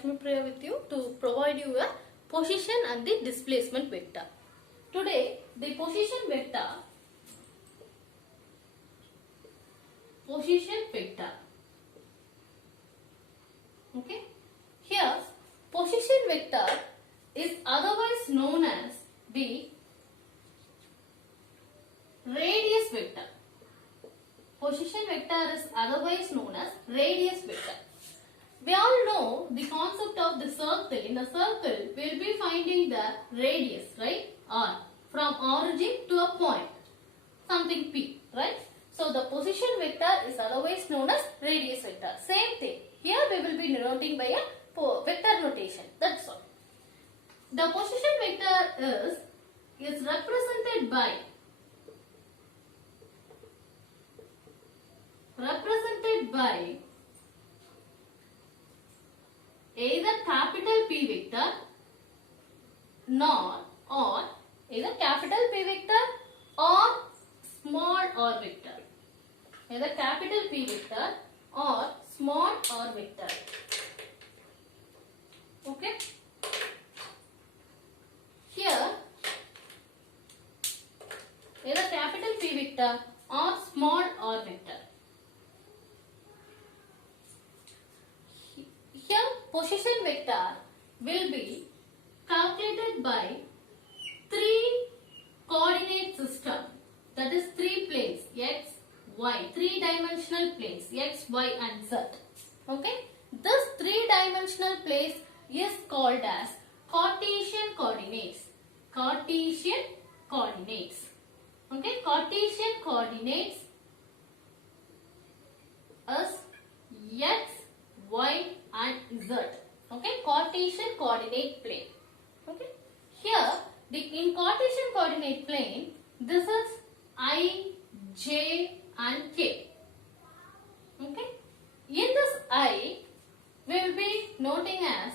Lakshmi Priya with you to provide you a position and the displacement vector. Today, the position vector. Okay. Here, position vector is otherwise known as the radius vector. Position vector is otherwise known as radius vector. We all know the concept of the circle. In a circle, we will be finding the radius, right? R. From origin to a point, something P, right? So, the position vector is otherwise known as radius vector. Same thing. Here we will be denoting by a vector notation. That's all. The position vector is represented by either capital P vector or either capital P vector or small r vector. Either capital P vector or small r vector. Okay. Here, either capital P vector or small r vector. Here, position vector will be calculated by three coordinate system, that is three planes x, y, three-dimensional planes x, y and z. Okay, this three-dimensional place is called as Cartesian coordinates. Cartesian coordinates. Okay, Cartesian coordinates is x, y and z. Okay, Cartesian coordinate plane. Okay, here in Cartesian coordinate plane, this is I, j and k. Okay, in this I, we will be noting as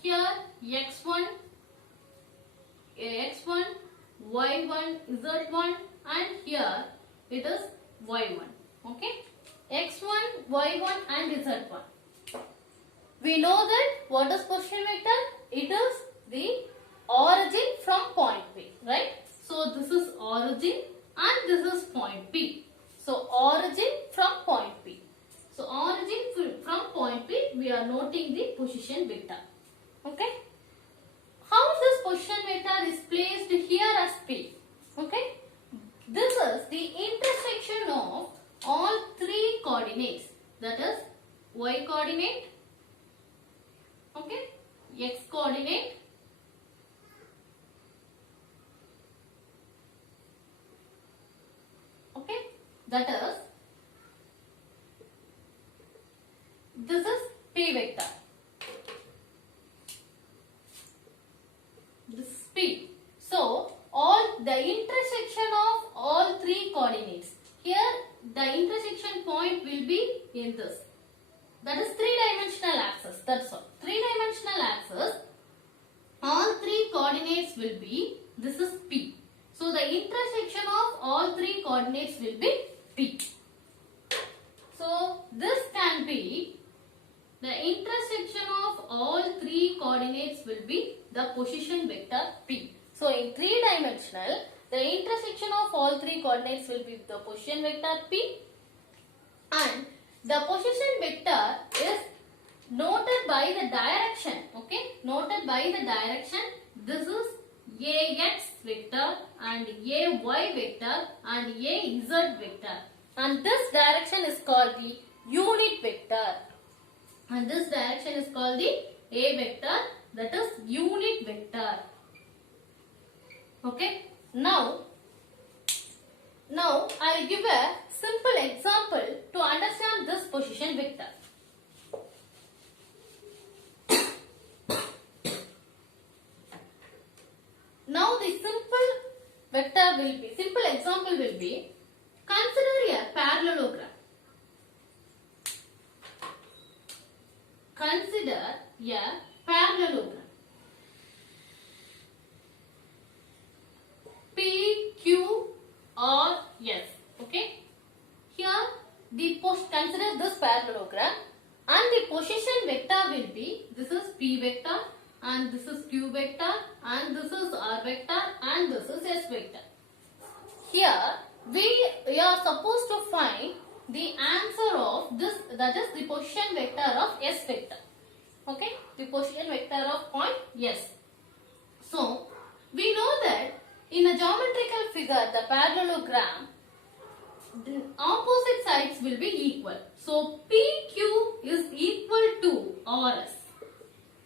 here x1, y1, z1 and here it is y1. Okay, x1, y1 and z1. We know that what is position vector? It is the origin from point P, right? So this is origin and this is point P. So origin from point P. So origin from point P, we are noting the position vector. Okay. How this position vector is placed here as P? Okay. This is the intersection of all three coordinates, that is y coordinate, okay, x coordinate, okay, that is this is P vector. This is P. So all the intersection of all three coordinates. Here the intersection point will be in this. That is three-dimensional axis. That's all. Three-dimensional axis. All three coordinates will be, this is P. So the intersection of all three coordinates will be P. So this can be, the intersection of all three coordinates will be the position vector P. So in three-dimensional, the intersection of all three coordinates will be the position vector P, and the position vector is noted by the direction. Okay, noted by the direction. This is ax vector and ay vector and az vector, and this direction is called the unit vector, and this direction is called the a vector, that is unit vector. Okay. Now I will give a simple example to understand this position vector. Now the simple example will be, consider a parallelogram. Consider a parallelogram. P, Q, or S. Okay. Here, consider this parallelogram. will be, this is P vector and this is Q vector and this is R vector and this is S vector. Here we are supposed to find the answer of this, that is the position vector of S vector. Okay, the position vector of point S. So we know that in a geometrical figure, the parallelogram, the opposite sides will be equal. So PQ is equal to RS.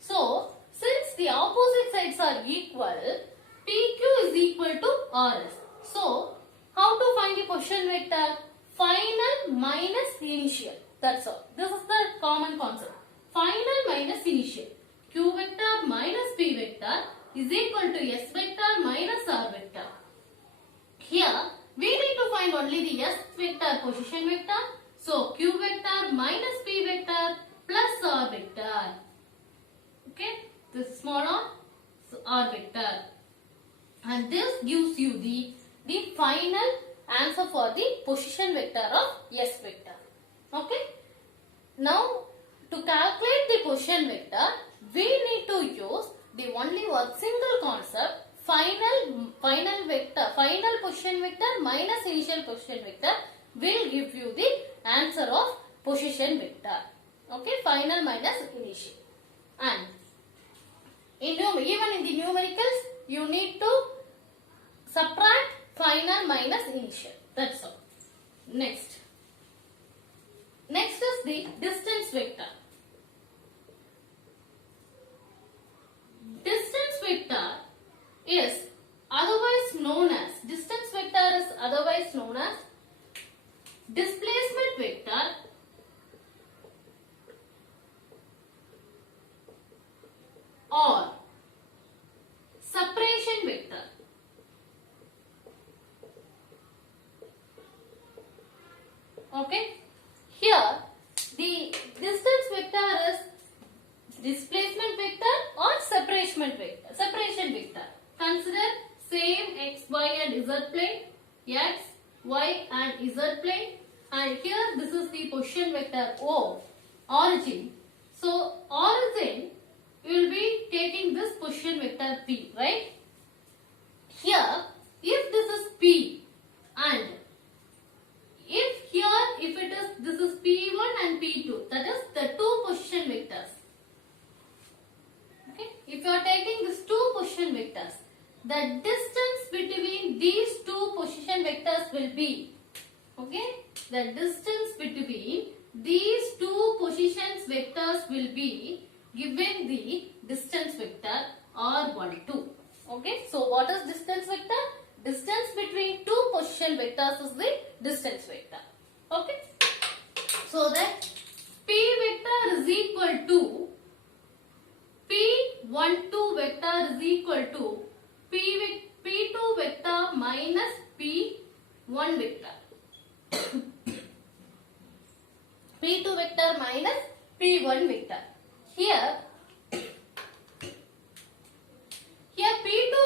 So since the opposite sides are equal, PQ is equal to RS. So how to find the position vector? Final minus initial. That's all. This is the common concept. Final minus initial. Q vector minus P vector is equal to S vector minus R vector. Here we need to find only the S vector position vector. So Q vector minus P vector plus R vector. Okay, this small r vector, and this gives you the final answer for the position vector of S vector. Okay. Now to calculate the position vector, we need to use the only one single concept, final vector, final position vector minus initial position vector will give you the answer of position vector. Okay, final minus initial. And even in the numericals, you need to subtract final minus initial. That's all. Next is the distance vector. Distance vector is otherwise known as displacement vector or separation vector. Okay, here the distance vector is displacement vector or separation vector. Consider same x, y and z plane, x, y and z plane, and here this is the position vector O, origin. So origin will be taking this position vector P, right? Here if this is P and this is P1 and P2, that is the two position vectors. Okay, if you are taking these two position vectors, the distance between these two position vectors will be, okay, the distance between these two positions vectors will be given the distance vector R12. Okay, so what is distance vector? Distance between two position vectors is the distance vector. Okay, so that P vector is equal to P12 vector is equal to P2 vector minus P1 vector. P2 vector minus P1 vector. Here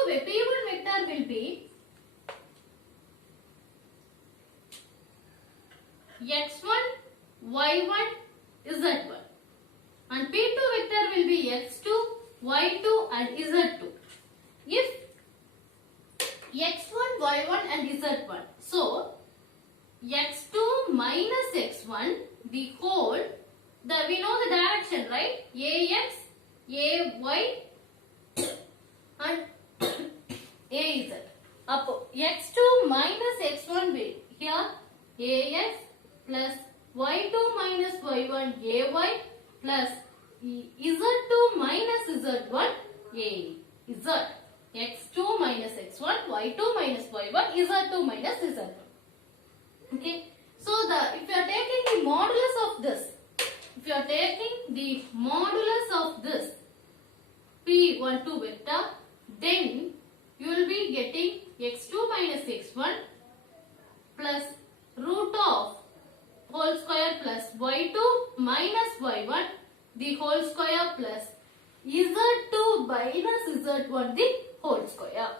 P1 vector will be x1, y1, z1, and P2 vector will be x2, y2 and z2. If x1, y1 and z1, so x2 minus x1, the whole, we know the direction, right? ax, ay and az. Up x2 minus x1 will here ax plus y2 minus y1 ay plus z2 minus z1 az. x2 minus x1, y2 minus y1, z2 minus z1. Okay, so if you are taking the modulus of this, P12 vector, then you will be getting x2 minus x1 plus root of whole square plus y2 minus y1 the whole square plus z2 minus z1 the whole square.